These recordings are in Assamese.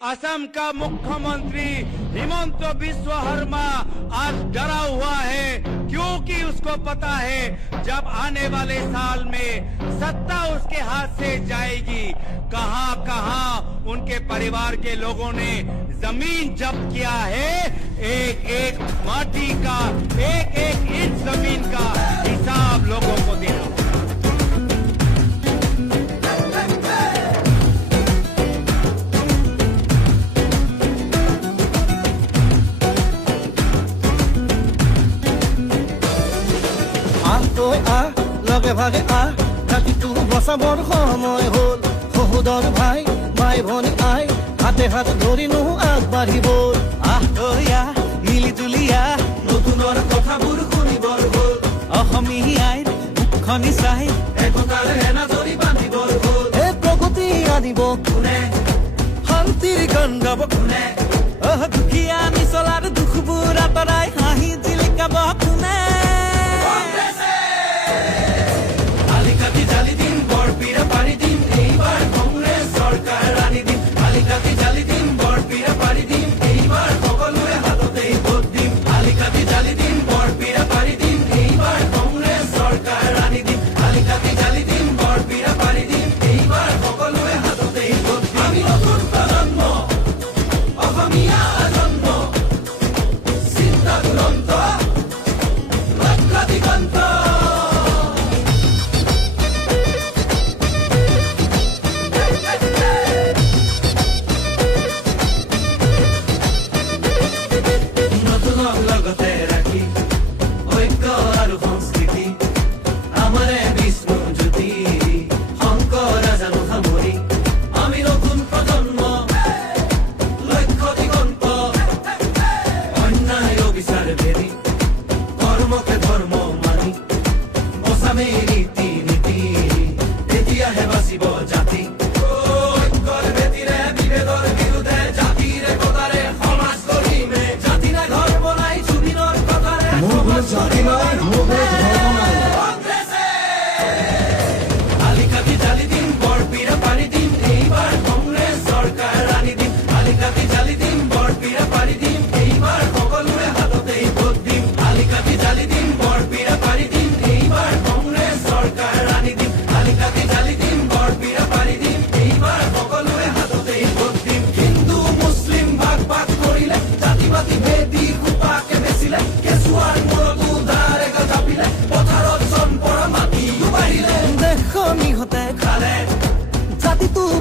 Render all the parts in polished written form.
असम का मुख्यमंत्री हिमंत बिस्व शर्मा आज डरा हुआ है क्योंकि उसको पता है जब आने वाले साल में सत्ता उसके हाथ से जाएगी कहां कहां उनके परिवार के लोगों ने जमीन जब्त किया है। एक एक माटी का एक एक इंच जमीन का हिसाब लोगों को देना। লগে ভাগে ৰাতিটো বচাবৰ সময় হ'ল সহোদৰ ভাই মাই ভনী আই হাতে হাত ধৰিনো আগবাঢ়িব মিলি জুলিয়া নতুনৰ কথাবোৰ শুনিবৰ হ'ল অসমীয়াই মুখনি চাই একতাৰ হেনাজৰি বান্ধিবৰ হ'ল এই প্ৰগতি আনিব কোনে শান্তিৰ গান গাব কোনে দুখীয়া নিচলাৰ দুখবোৰ আঁতৰাই হাঁহি জিলিকাব কোনে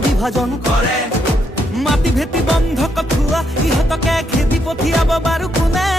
বিভাজন কৰে মাটি ভেটি বন্ধ কঠুৱা ইহঁতকে খেদি পঠিয়াব বাৰু কোনে।